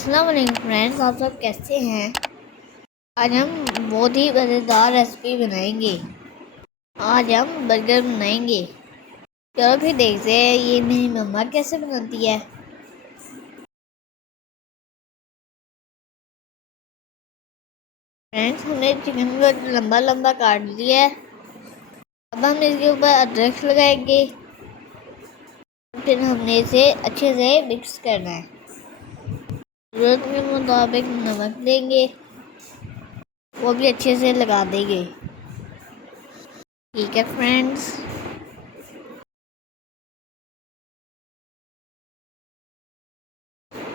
अस्सलाम वालेकुम फ्रेंड्स, आप सब कैसे हैं। आज हम बहुत ही मज़ेदार रेसिपी बनाएंगे। आज हम बर्गर बनाएंगे। चलो फिर देखते हैं ये मेरी मम्मा कैसे बनाती है। फ्रेंड्स, हमने चिकन को लंबा लंबा काट लिया है। अब हम इसके ऊपर अदरक लगाएंगे। फिर हमने इसे अच्छे से मिक्स करना है। ज़रूरत के मुताबिक नमक देंगे, वो भी अच्छे से लगा देंगे। ठीक है फ्रेंड्स।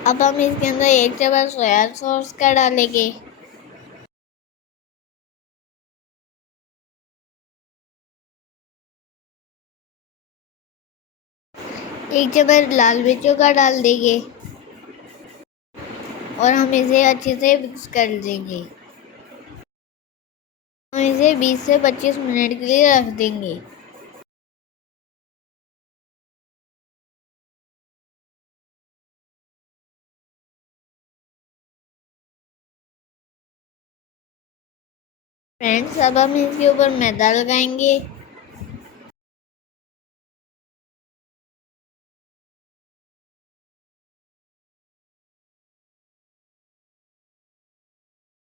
अब हम इसके अंदर 1 चम्मच सोया सॉस का डालेंगे। 1 चम्मच लाल मिर्चों का डाल देंगे और हम इसे अच्छे से मिक्स कर देंगे। हम इसे 20 से 25 मिनट के लिए रख देंगे। फ्रेंड्स, अब हम इसके ऊपर मैदा लगाएंगे।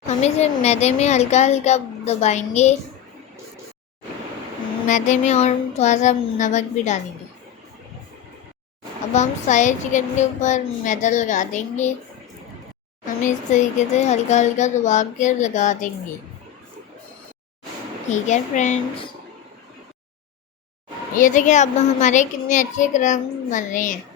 हम इसे मैदे में हल्का हल्का दबाएंगे। मैदे में और थोड़ा सा नमक भी डालेंगे। अब हम सारे चिकन के ऊपर मैदा लगा देंगे। हम इस तरीके से हल्का हल्का दबा के लगा देंगे। ठीक है फ्रेंड्स, ये देखिए अब हमारे कितने अच्छे क्रम बन रहे हैं।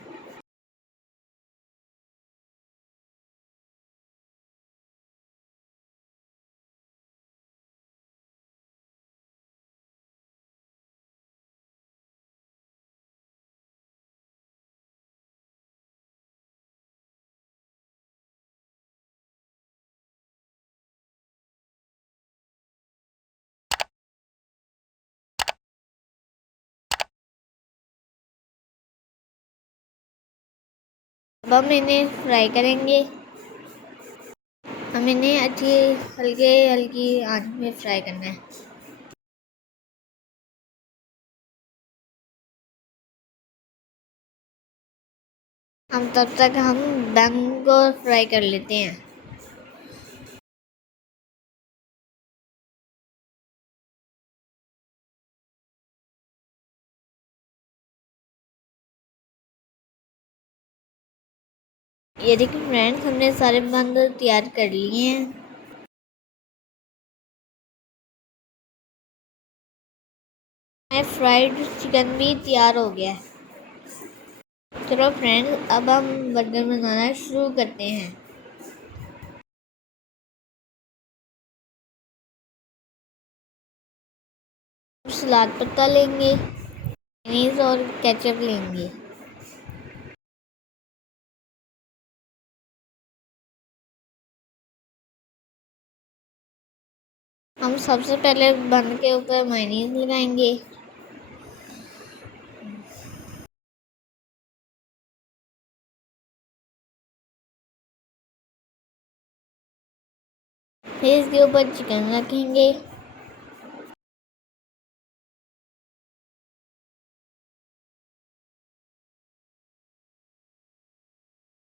अब हम इन्हें फ्राई करेंगे। हम इन्हें अच्छी हल्की आंच में फ्राई करना है। तब तक हम बैंगन को फ्राई कर लेते हैं। ये देखिए फ्रेंड्स, हमने सारे बैंगन तैयार कर लिए हैं। फ्राइड चिकन भी तैयार हो गया है। चलो फ्रेंड्स, अब हम बर्गर बनाना शुरू करते हैं। सलाद पत्ता लेंगे, मेयोनीज और केचप लेंगे। हम सबसे पहले बन के ऊपर मेयोनीज लगाएंगे। फिर इसके ऊपर चिकन रखेंगे।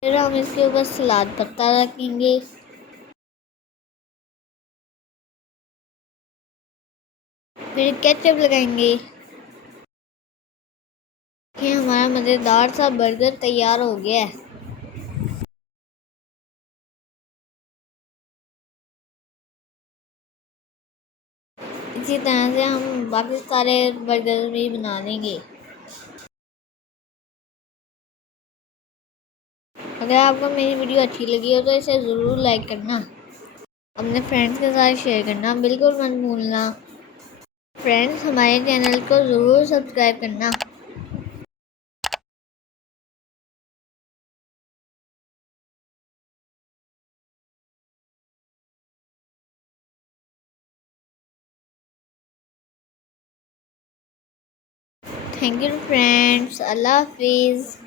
फिर हम इसके ऊपर सलाद पत्ता रखेंगे। फिर केचप लगाएंगे। ये हमारा मज़ेदार सा बर्गर तैयार हो गया है। इसी तरह से हम बाकी सारे बर्गर भी बना लेंगे। अगर आपको मेरी वीडियो अच्छी लगी हो तो इसे ज़रूर लाइक करना, अपने फ्रेंड्स के साथ शेयर करना बिल्कुल मत भूलना। फ्रेंड्स, हमारे चैनल को ज़रूर सब्सक्राइब करना। थैंक यू फ्रेंड्स, अल्लाह हाफिज़।